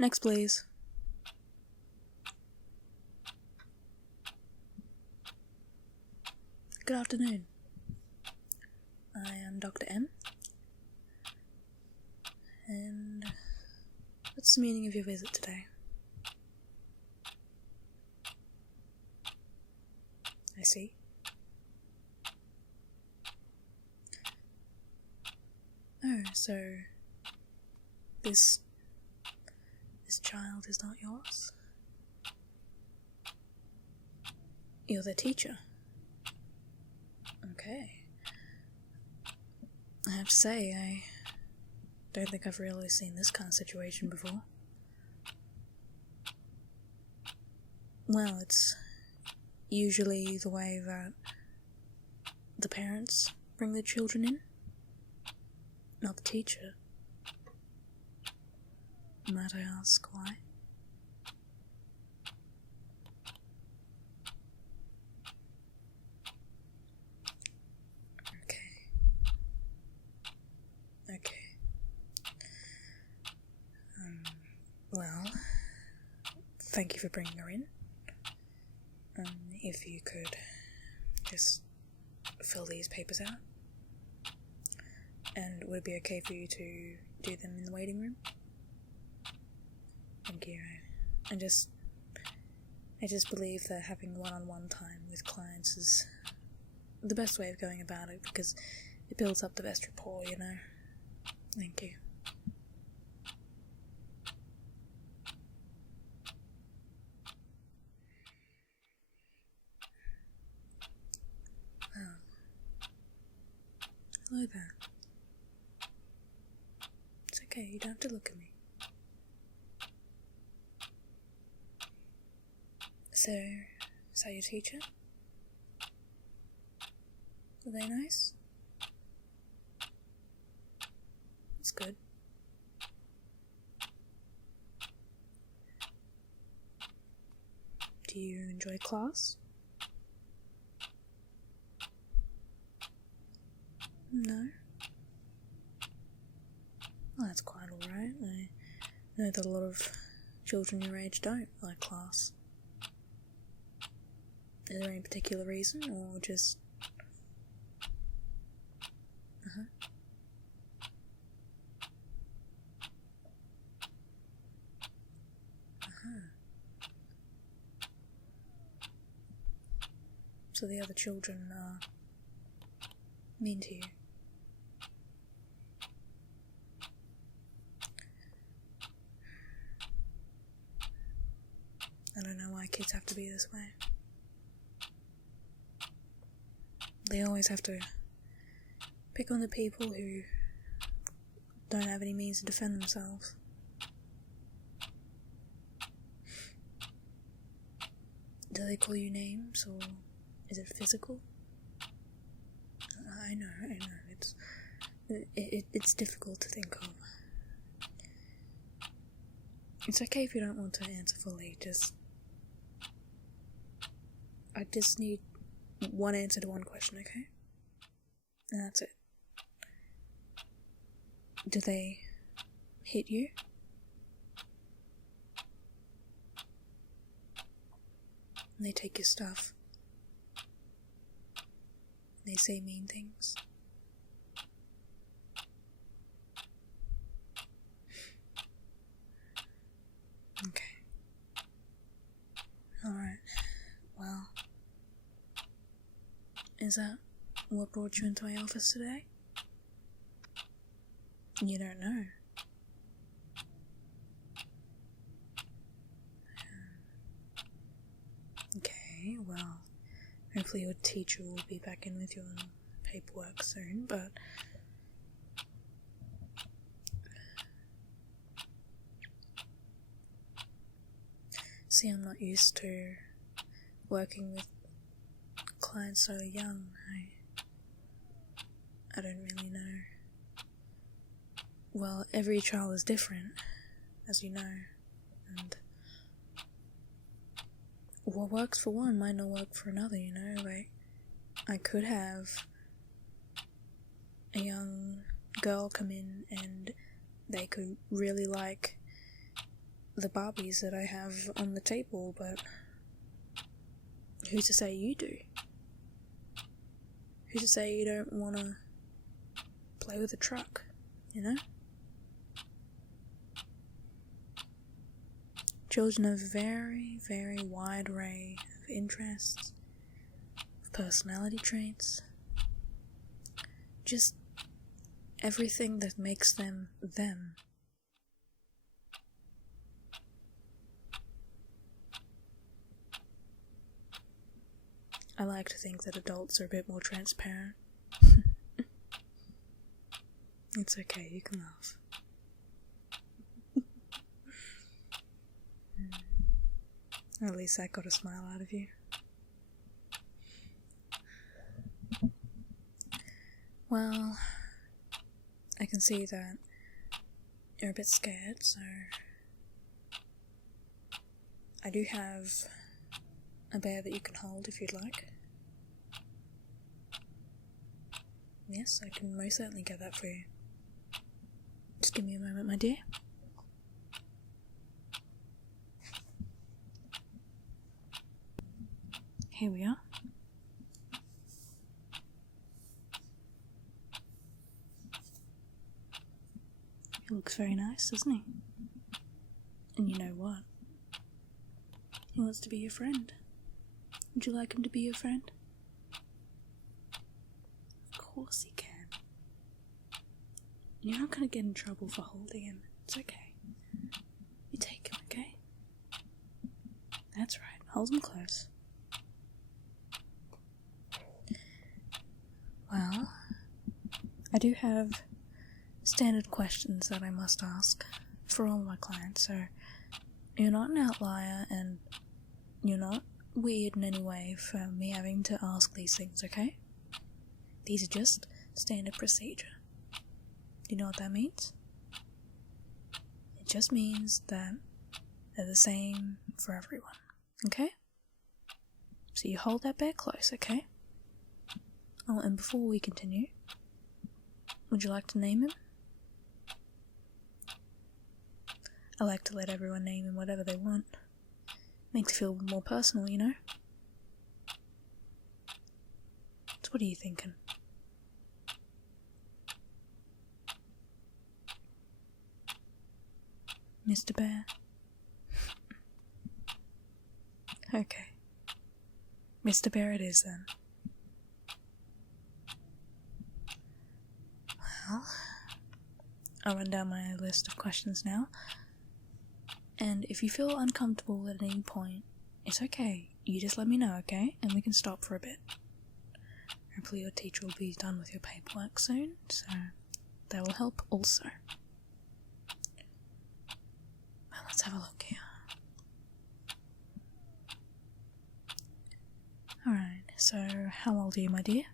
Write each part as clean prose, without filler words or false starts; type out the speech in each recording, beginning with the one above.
Next, please. Good afternoon. I am Dr. M. And what's the meaning of your visit today? I see. Oh, so this child is not yours? You're the teacher? Okay. I have to say, I don't think I've really seen this kind of situation before. Well, it's usually the way that the parents bring the children in, not the teacher. Might I ask why? Okay. Well, thank you for bringing her in. If you could just fill these papers out. And would it be okay for you to do them in the waiting room? Thank you. I just believe that having one-on-one time with clients is the best way of going about it, because it builds up the best rapport, you know. Thank you. Oh. Hello there. It's okay, you don't have to look at me. So, is that your teacher? Are they nice? That's good. Do you enjoy class? No? Well, that's quite alright. I know that a lot of children your age don't like class. Is there any particular reason, or just... So the other children are mean to you? I don't know why kids have to be this way. They always have to pick on the people who don't have any means to defend themselves. Do they call you names, or is it physical? I know, it's difficult to think of. It's okay if you don't want to answer fully, I just need one answer to one question, okay? And that's it. Do they hit you? And they take your stuff? They say mean things? Okay. Alright. Well, is that what brought you into my office today? You don't know. Okay, well, hopefully your teacher will be back in with your paperwork soon, but... See, I'm not used to working with clients so young. I don't really know. Well, every child is different, as you know, and what works for one might not work for another, you know. Like, I could have a young girl come in and they could really like the Barbies that I have on the table, but who's to say you do? Who's to say you don't want to play with a truck, you know? Children have a very, very wide array of interests, of personality traits, just everything that makes them them. I like to think that adults are a bit more transparent. It's okay, you can laugh. At least I got a smile out of you. Well, I can see that you're a bit scared, so I do have a bear that you can hold if you'd like. Yes, I can most certainly get that for you. Just give me a moment, my dear. Here we are. He looks very nice, doesn't he? And you know what? He wants to be your friend. Would you like him to be your friend? Of course he can. You're not gonna get in trouble for holding him. It's okay. You take him, okay? That's right. Hold him close. Well, I do have standard questions that I must ask for all my clients, so you're not an outlier and you're not weird in any way for me having to ask these things, okay? These are just standard procedure. Do you know what that means? It just means that they're the same for everyone, okay? So you hold that bear close, okay? Oh, and before we continue, would you like to name him? I like to let everyone name him whatever they want. Makes it feel more personal, you know? So what are you thinking? Mr. Bear? Okay. Mr. Bear it is then. Well, I'll run down my list of questions now. And if you feel uncomfortable at any point, it's okay. You just let me know, okay? And we can stop for a bit. Hopefully your teacher will be done with your paperwork soon, so that will help also. Well, let's have a look here. Alright, so how old are you, my dear?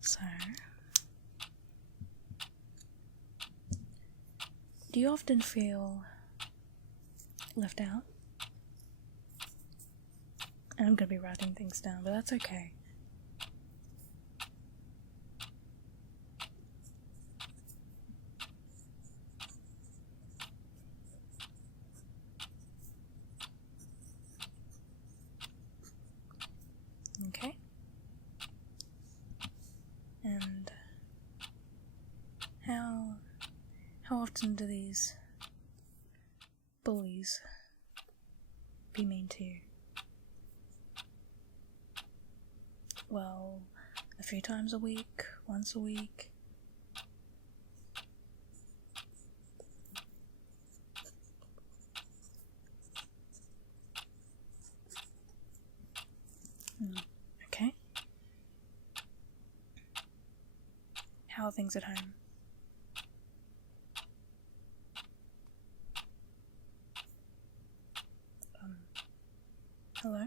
So, do you often feel left out? And I'm going to be writing things down, but that's okay. Okay. And how often do these bullies be mean to you? Well, a few times a week, once a week. Okay. How are things at home? Hello?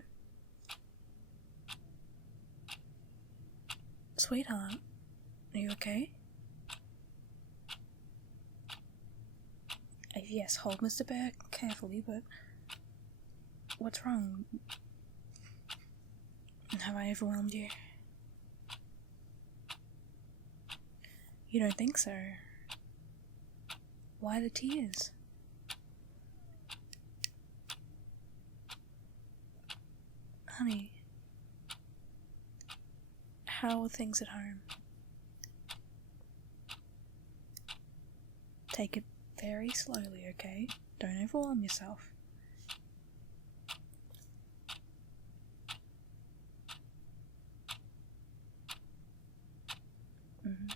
Sweetheart, are you okay? Yes, hold Mr. Bear carefully, but what's wrong? Have I overwhelmed you? You don't think so? Why the tears? Honey, how are things at home? Take it very slowly, okay? Don't overwhelm yourself. Mm-hmm.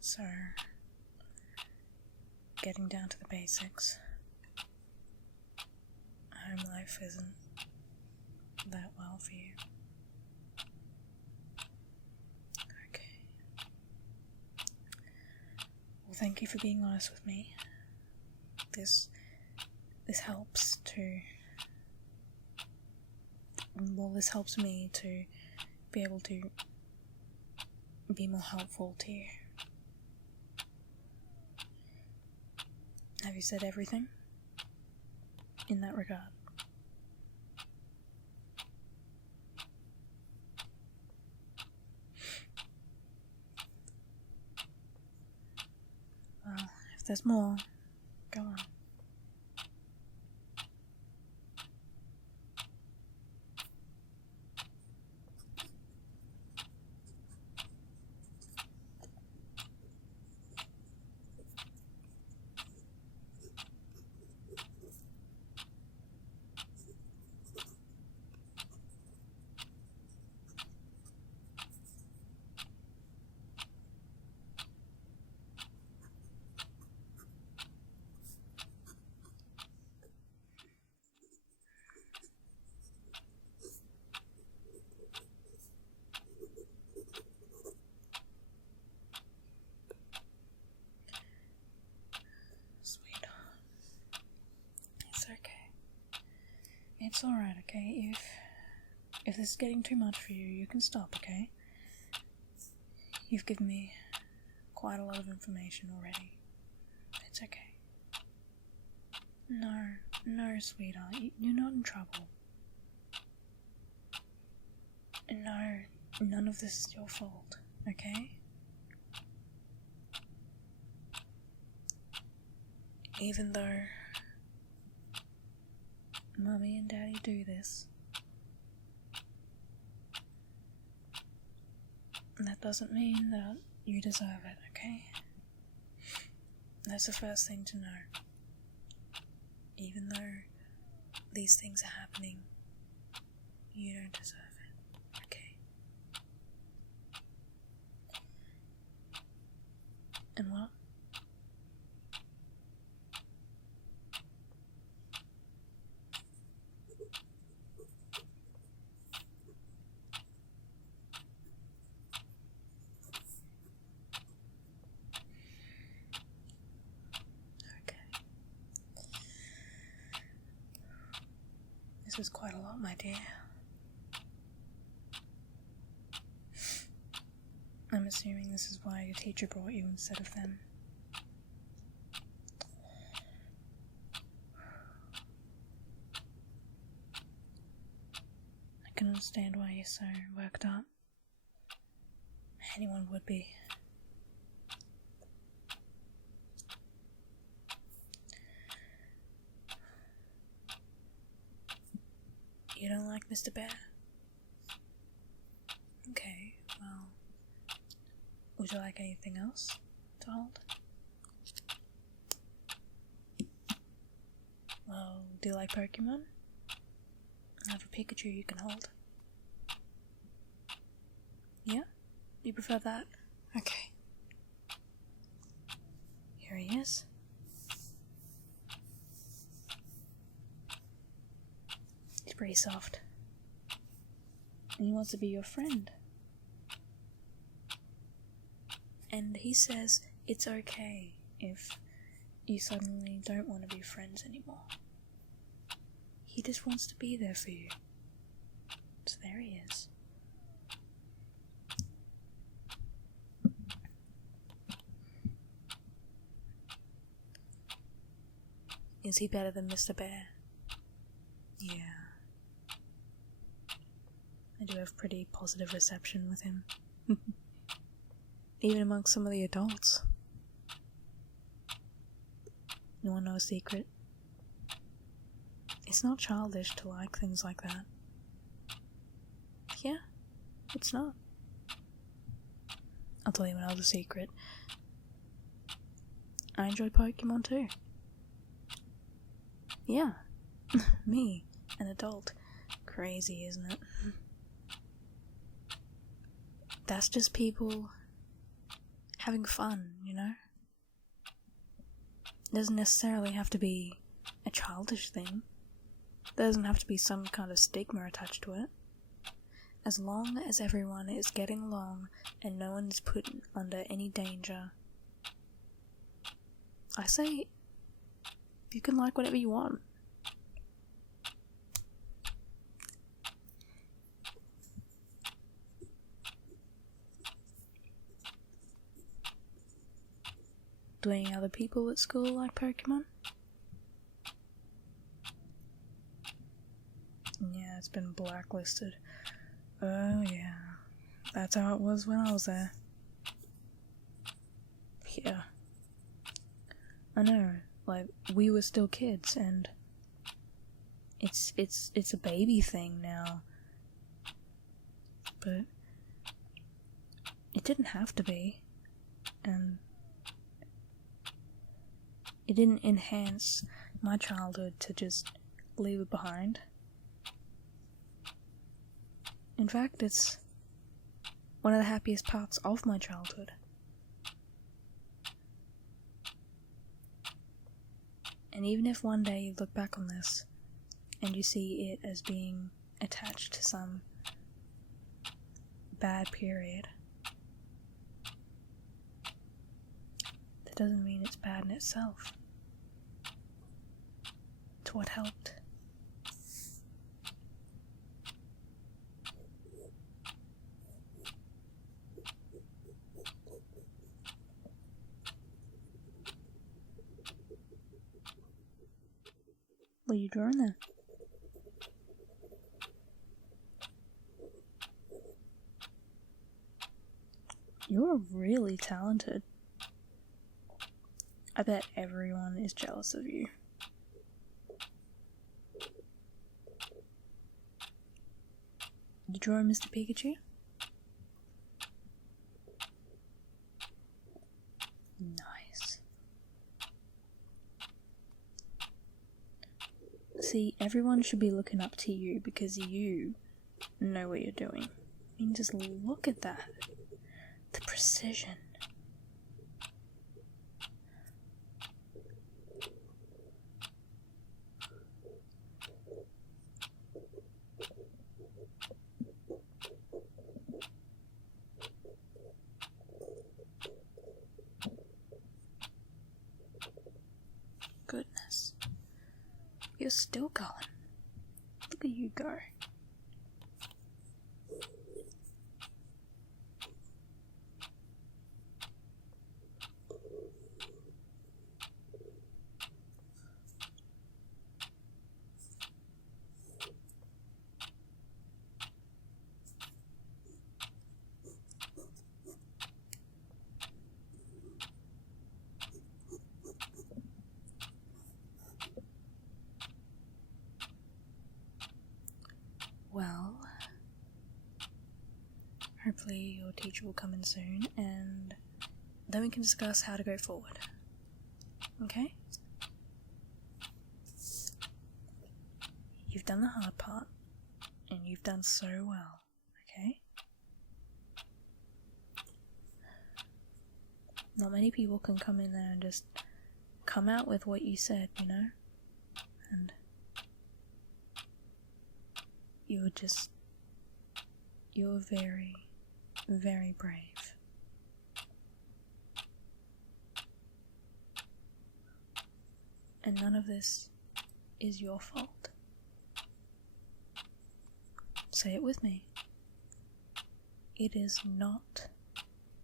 So, getting down to the basics, home life isn't that well for you. Okay. Well, thank you for being honest with me. This helps to... Well, this helps me to be able to be more helpful to you. Have you said everything in that regard? Well, if there's more, go on. It's alright, okay? If this is getting too much for you, you can stop, okay? You've given me quite a lot of information already. It's okay. No, sweetheart, you're not in trouble. No, none of this is your fault, okay? Even though Mummy and Daddy do this, that doesn't mean that you deserve it, okay? That's the first thing to know. Even though these things are happening, you don't deserve it, okay? And what? This was quite a lot, my dear. I'm assuming this is why your teacher brought you instead of them. I can understand why you're so worked up. Anyone would be. You don't like Mr. Bear? Okay, well, would you like anything else to hold? Well, do you like Pokemon? I have a Pikachu you can hold. Yeah? You prefer that? Okay. Here he is. He's pretty soft. And he wants to be your friend. And he says it's okay if you suddenly don't want to be friends anymore. He just wants to be there for you. So there he is. Is he better than Mr. Bear? Yeah. I do have pretty positive reception with him. Even amongst some of the adults. You wanna know a secret? It's not childish to like things like that. Yeah, it's not. I'll tell you another secret. I enjoy Pokemon too. Yeah, me, an adult. Crazy, isn't it? That's just people having fun, you know? It doesn't necessarily have to be a childish thing. There doesn't have to be some kind of stigma attached to it. As long as everyone is getting along and no one is put under any danger, I say you can like whatever you want. Do any other people at school like Pokemon? Yeah, it's been blacklisted. Oh yeah, that's how it was when I was there. Yeah. I know, like, we were still kids, and it's a baby thing now. But it didn't have to be, and it didn't enhance my childhood to just leave it behind. In fact, it's one of the happiest parts of my childhood. And even if one day you look back on this and you see it as being attached to some bad period, that doesn't mean it's bad in itself. It's what helped. What are you drawing there? You're really talented. I bet everyone is jealous of you. You drawing Mr. Pikachu? Nice. See, everyone should be looking up to you because you know what you're doing. I mean, just look at that. The precision. Goodness. You're still going. Look at you go. Well, hopefully your teacher will come in soon, and then we can discuss how to go forward. Okay? You've done the hard part. And you've done so well, okay? Not many people can come in there and just come out with what you said, you know? And you're very, very brave. And none of this is your fault. Say it with me. It is not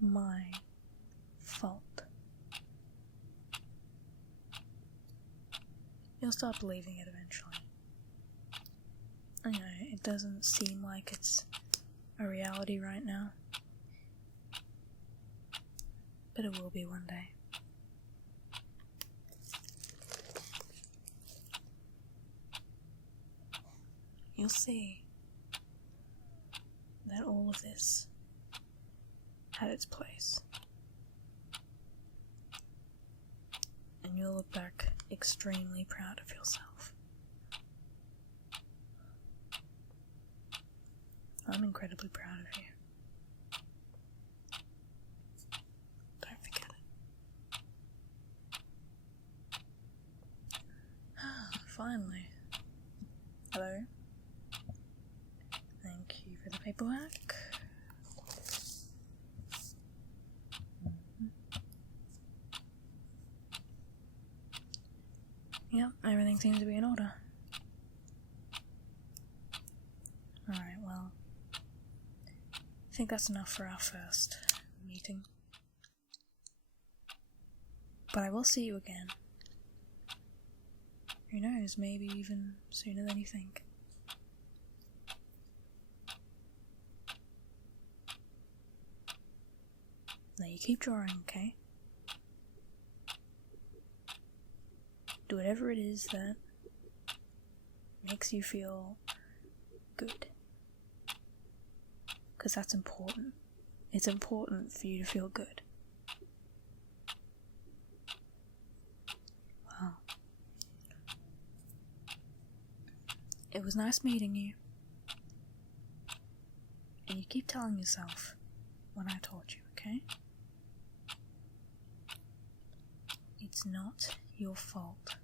my fault. You'll start believing it eventually. I know, it doesn't seem like it's a reality right now, but it will be one day. You'll see that all of this had its place. And you'll look back extremely proud of yourself. I'm incredibly proud of you. Don't forget it. Finally. Hello. Thank you for the paperwork. Yep, everything seems to be in order. Alright, well, I think that's enough for our first meeting. But I will see you again. Who knows, maybe even sooner than you think. Now you keep drawing, okay? Do whatever it is that makes you feel good. Because that's important. It's important for you to feel good. Wow. It was nice meeting you. And you keep telling yourself what I told you, okay? It's not your fault.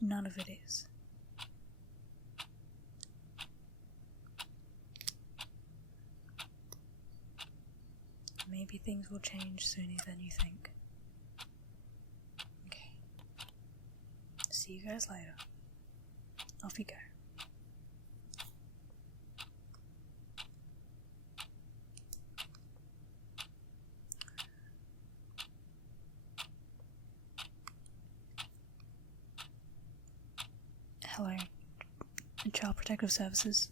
None of it is. Maybe things will change sooner than you think. Okay. See you guys later. Off you go. Hello. Child Protective Services.